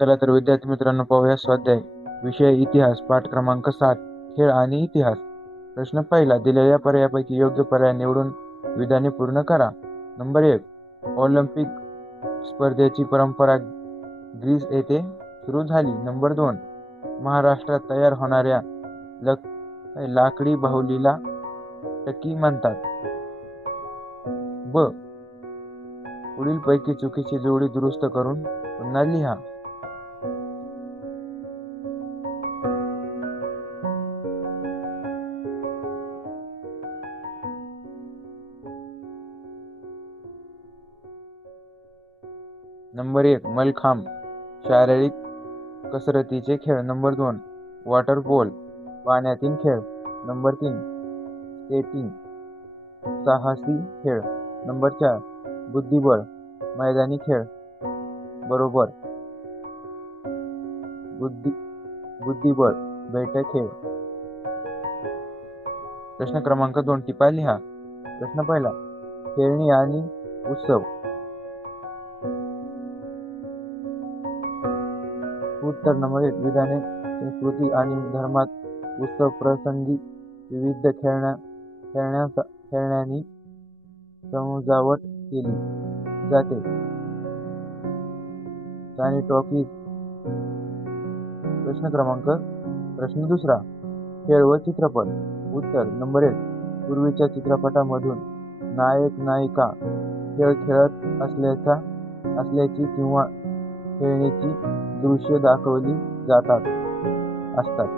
चला तर विद्यार्थी मित्रांनो, पाहूया स्वाध्याय विषय इतिहास, पाठ क्रमांक 7, खेळ आणि इतिहास. प्रश्न पहिला, दिलेल्या पर्यायापैकी योग्य पर्याय निवडून विधाने पूर्ण करा. नंबर 1, ऑलिम्पिक स्पर्धेची परंपरा ग्रीस येथे सुरू झाली. नंबर 2, महाराष्ट्रात तयार होणाऱ्या लाकडी बाहुलीला टकी म्हणतात. ब, पुढील पैकी चुकीची जोडी दुरुस्त करून पुन्हा लिहा. नंबर 1, मलखांब शारीरिक कसरतीचे खेळ. नंबर 2, वॉटर पोल पाण्यातील खेळ. नंबर 3, स्केटिंग साहसी खेळ. नंबर 4, बुद्धिबळ मैदानी खेळ. बरोबर, बुद्धिबळ बैठक खेळ. प्रश्न क्रमांक 2, टिपा लिहा. प्रश्न पहिला, खेळणी आणि उत्सव. उत्तर नंबर 1, विधाने संस्कृती आणि धर्मात उत्सव प्रसंगी विविध खेळण्यांनी सजावट केली जाते. आणि टॉकीज. प्रश्न दुसरा, खेळ व चित्रपट. उत्तर नंबर 1, पूर्वीच्या चित्रपटामधून नायक नायिका खेळ खेळत असल्याची किंवा खेळण्याची दृश्य दाखवली असतात.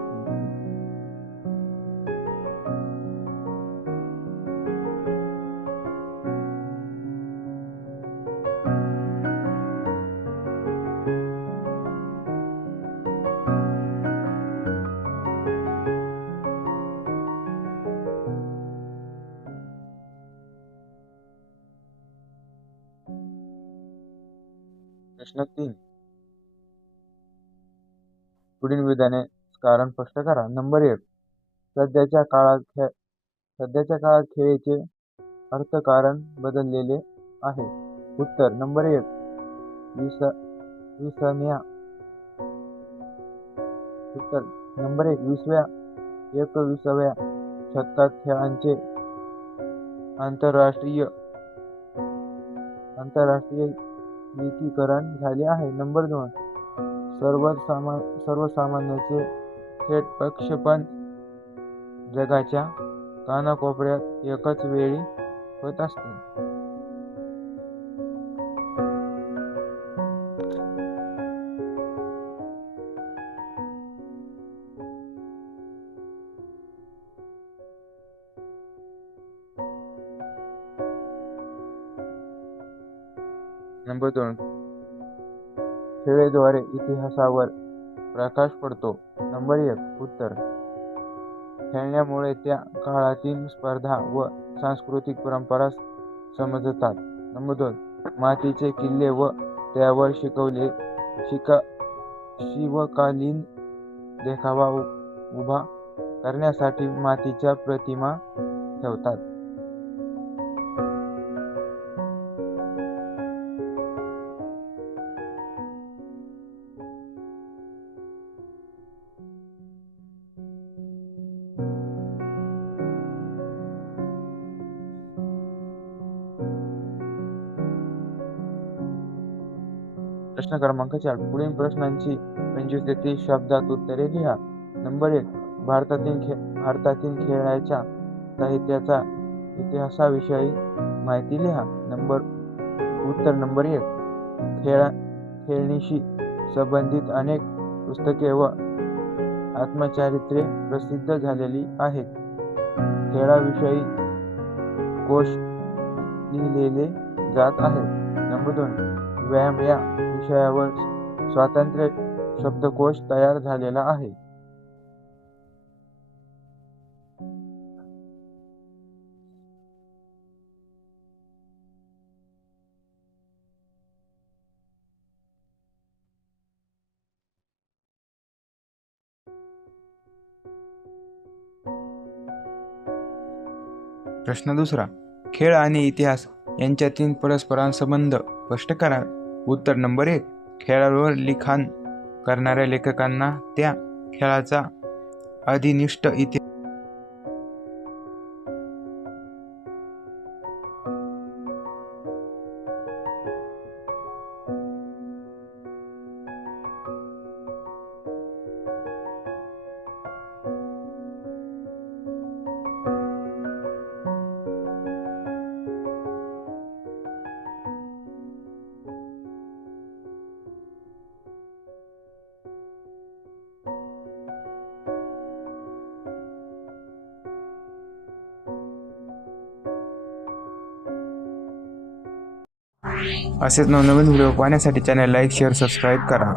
प्रश्न 3, पुढील विधाने कारण स्पष्ट करा. नंबर 1, सध्याच्या काळात खेळाचे अर्थकारण बदललेले आहे. उत्तर नंबर 1, एकविसाव्या शतकात खेळांचे आंतरराष्ट्रीय एकीकरण झाले आहे. नंबर 2, सर्वसामान्यांचे थेट प्रक्षेपण जगाच्या कानाकोपऱ्यात एकाच वेळी होत असते. नंबर 2, खेळाद्वारे इतिहासावर प्रकाश पडतो. नंबर 1, उत्तर खेळण्यामुळे त्या काळातील स्पर्धा व सांस्कृतिक परंपरा समजतात. नंबर 2, मातीचे किल्ले व त्यावर शिवकालीन देखावा उभा करण्यासाठी मातीच्या प्रतिमा ठेवतात. प्रश्न क्रमांक 4, पुढील प्रश्नांची 25 ते 30 शब्दात उत्तरे लिहा. नंबर 1, भारतातील खेळाच्या साहित्याचा इतिहासाविषयी माहिती लिहा. उत्तर नंबर 1, खेळणीशी संबंधित अनेक पुस्तके व आत्मचरित्रे प्रसिद्ध झालेली आहेत. खेळाविषयी कोश लिहिलेले जात आहेत. नंबर 2, व्यायाम या विषयावर स्वतंत्र शब्दकोश तयार झालेला आहे. प्रश्न दुसरा, खेळ आणि इतिहास यांच्यातील परस्परांसंबंध स्पष्ट करा. उत्तर नंबर 1, खेळावर लिखाण करणाऱ्या लेखकांना त्या खेळाचा अधिनिष्ठ इतिहास असेच नवनवीन व्हिडिओ पाहण्यासाठी चॅनल लाईक, शेअर, सबस्क्राईब करा.